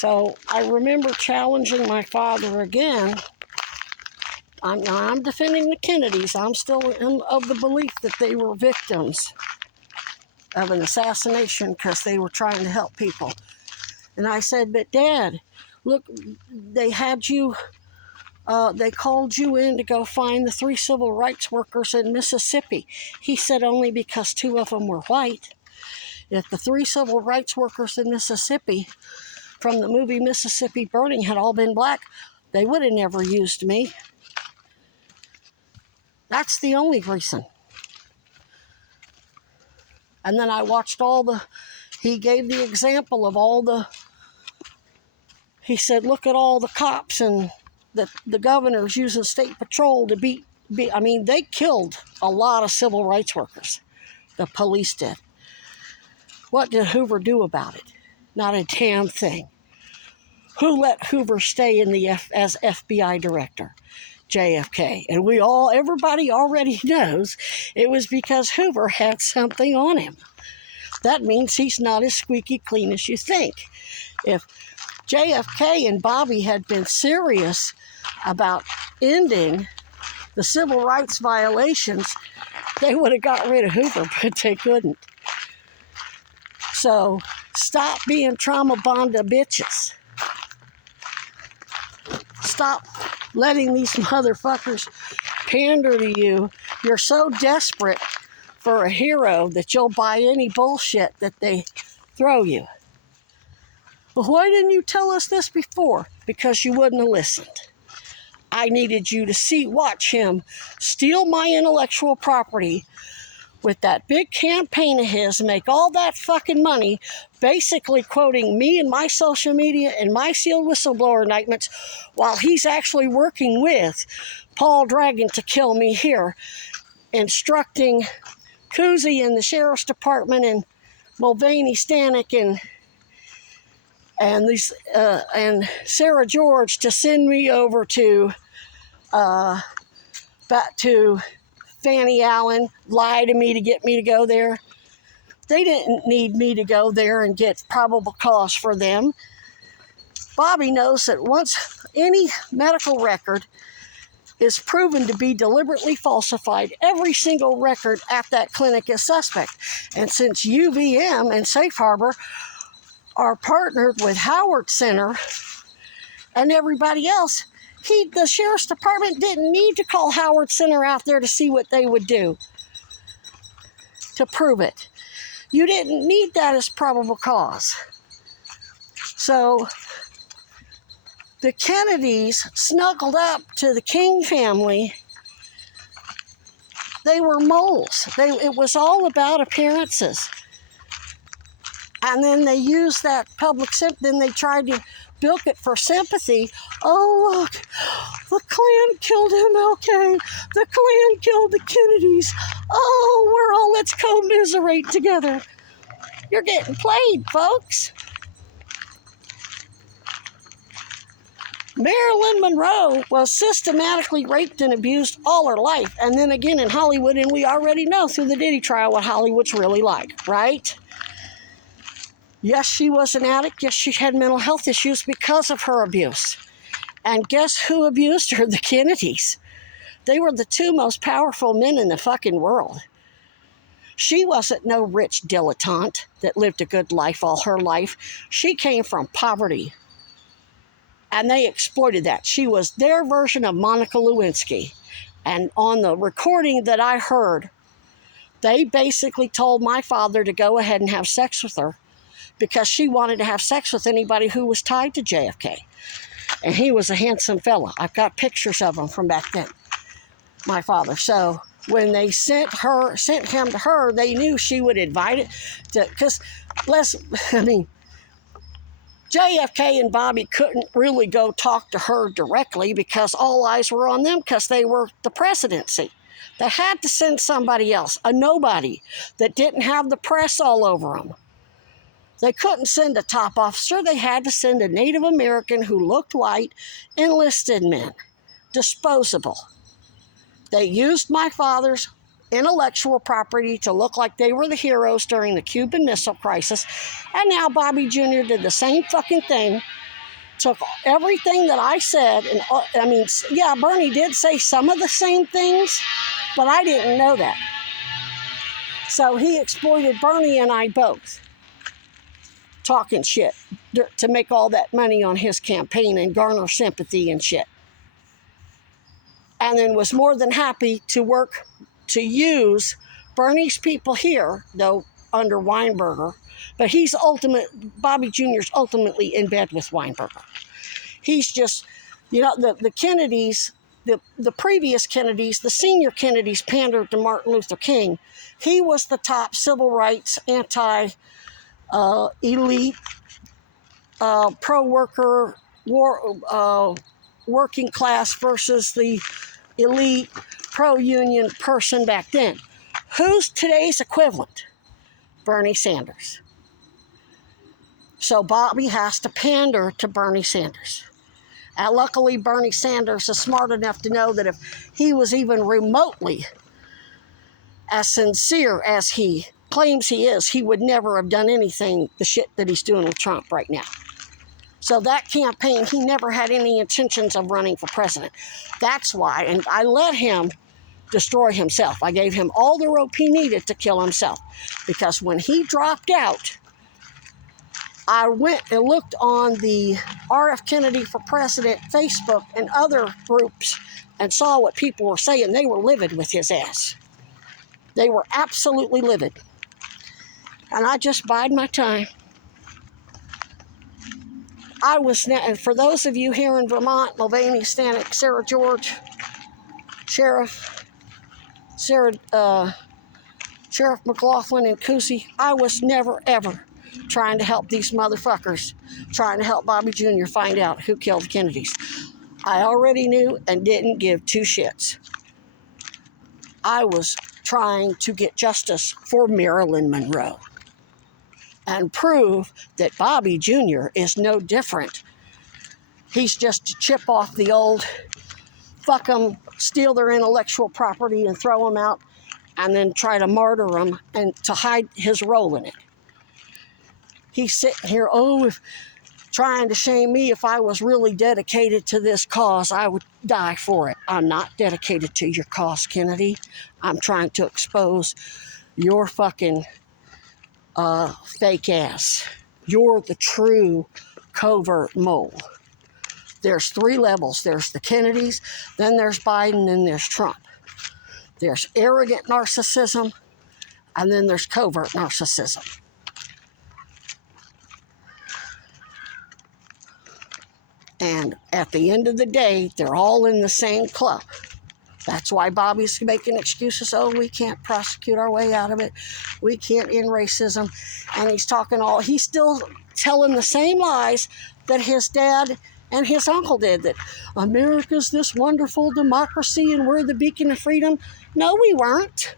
So I remember challenging my father again. I'm defending the Kennedys. I'm still of the belief that they were victims of an assassination because they were trying to help people. And I said, but Dad, look, they had you, they called you in to go find the 3 civil rights workers in Mississippi. He said only because 2 of them were white. If the 3 civil rights workers in Mississippi from the movie Mississippi Burning had all been black, they would have never used me. That's the only reason. And then I watched he gave the example of he said, look at all the cops and the governors using state patrol to they killed a lot of civil rights workers. The police did. What did Hoover do about it? Not a damn thing. Who let Hoover stay as FBI director? JFK. And everybody already knows it was because Hoover had something on him. That means he's not as squeaky clean as you think. If JFK and Bobby had been serious about ending the civil rights violations, they would have got rid of Hoover, but they couldn't. So stop being trauma bonded bitches. Stop letting these motherfuckers pander to you. You're so desperate for a hero that you'll buy any bullshit that they throw you. Well, why didn't you tell us this before? Because you wouldn't have listened. I needed you to watch him steal my intellectual property with that big campaign of his, make all that fucking money, basically quoting me and my social media and my sealed whistleblower indictments, while he's actually working with Paul Dragon to kill me here, instructing Cousy in the sheriff's department and Mulvaney Stanek and Sarah George to send me over back to Fannie Allen, lie to me to get me to go there. They didn't need me to go there and get probable cause for them. Bobby knows that once any medical record is proven to be deliberately falsified, every single record at that clinic is suspect. And since UVM and Safe Harbor are partnered with Howard Center and everybody else, the sheriff's department didn't need to call Howard Center out there to see what they would do to prove it. You didn't need that as probable cause. So the Kennedys snuggled up to the King family. They were moles. It was all about appearances. And then they used that public sympathy, then they tried to bilk it for sympathy. Oh, look, the Klan killed MLK. The Klan killed the Kennedys. Oh, let's commiserate together. You're getting played, folks. Marilyn Monroe was systematically raped and abused all her life. And then again in Hollywood, and we already know through the Diddy trial what Hollywood's really like, right? Yes, she was an addict. Yes, she had mental health issues because of her abuse. And guess who abused her? The Kennedys. They were the 2 most powerful men in the fucking world. She wasn't no rich dilettante that lived a good life all her life. She came from poverty. And they exploited that. She was their version of Monica Lewinsky. And on the recording that I heard, they basically told my father to go ahead and have sex with her because she wanted to have sex with anybody who was tied to JFK. And he was a handsome fella. I've got pictures of him from back then, my father. So when they sent him to her, they knew she would invite it to, because JFK and Bobby couldn't really go talk to her directly because all eyes were on them because they were the presidency. They had to send somebody else, a nobody that didn't have the press all over them. They couldn't send a top officer. They had to send a Native American who looked white, enlisted men, disposable. They used my father's intellectual property to look like they were the heroes during the Cuban Missile Crisis. And now Bobby Jr. did the same fucking thing took everything that I said, and I mean, yeah, Bernie did say some of the same things, but I didn't know that. So he exploited Bernie and I both, talking shit to make all that money on his campaign and garner sympathy and shit. And then was more than happy to work to use Bernie's people here, though under Weinberger, but Bobby Jr.'s ultimately in bed with Weinberger. He's just, the Kennedys, the previous Kennedys, the senior Kennedys pandered to Martin Luther King. He was the top civil rights, elite, pro-worker, working class versus the elite, pro-union person back then. Who's today's equivalent? Bernie Sanders. So Bobby has to pander to Bernie Sanders. And luckily, Bernie Sanders is smart enough to know that if he was even remotely as sincere as he claims he is, he would never have done anything, the shit that he's doing with Trump right now. So that campaign, he never had any intentions of running for president. That's why, and I let him destroy himself. I gave him all the rope he needed to kill himself. Because when he dropped out, I went and looked on the RF Kennedy for President Facebook and other groups and saw what people were saying. They were livid with his ass. They were absolutely livid. And I just bide my time. And for those of you here in Vermont, Mulvaney, Stanek, Sarah George, Sheriff McLaughlin, and Cousy, I was never, ever trying to help these motherfuckers, trying to help Bobby Jr. find out who killed the Kennedys. I already knew and didn't give two shits. I was trying to get justice for Marilyn Monroe and prove that Bobby Jr. is no different. He's just a chip off the old, fuck them, steal their intellectual property and throw them out, and then try to martyr them and to hide his role in it. He's sitting here, trying to shame me. If I was really dedicated to this cause, I would die for it. I'm not dedicated to your cause, Kennedy. I'm trying to expose your fucking fake ass. You're the true covert mole. There's three levels. There's the Kennedys, then there's Biden, then there's Trump. There's arrogant narcissism, and then there's covert narcissism. And at the end of the day, they're all in the same club. That's why Bobby's making excuses. We can't prosecute our way out of it. We can't end racism. And he's still telling the same lies that his dad and his uncle did, that America's this wonderful democracy and we're the beacon of freedom. No, we weren't.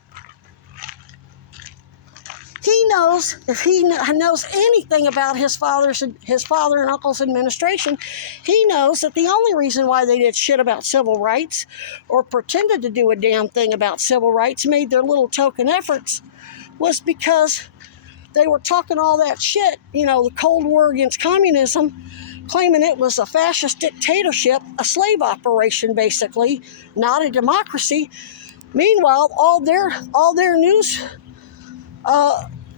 He knows, if he knows anything about his father and uncle's administration, he knows that the only reason why they did shit about civil rights or pretended to do a damn thing about civil rights, made their little token efforts, was because they were talking all that shit, the Cold War against communism, claiming it was a fascist dictatorship, a slave operation basically, not a democracy. Meanwhile, all their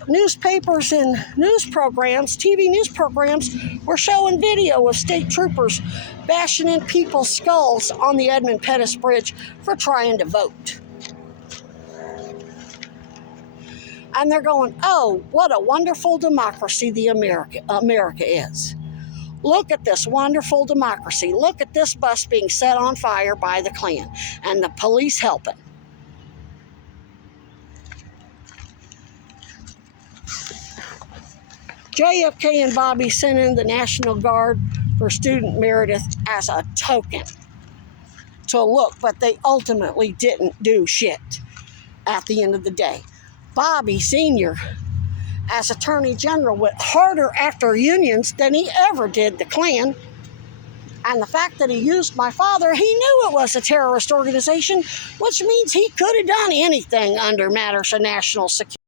newspapers and news programs, TV news programs, were showing video of state troopers bashing in people's skulls on the Edmund Pettus Bridge for trying to vote. And they're going, what a wonderful democracy the America is. Look at this wonderful democracy. Look at this bus being set on fire by the Klan and the police helping. JFK and Bobby sent in the National Guard for Student Meredith as a token to look, but they ultimately didn't do shit at the end of the day. Bobby Sr., as Attorney General, went harder after unions than he ever did the Klan. And the fact that he used my father, he knew it was a terrorist organization, which means he could have done anything under matters of national security.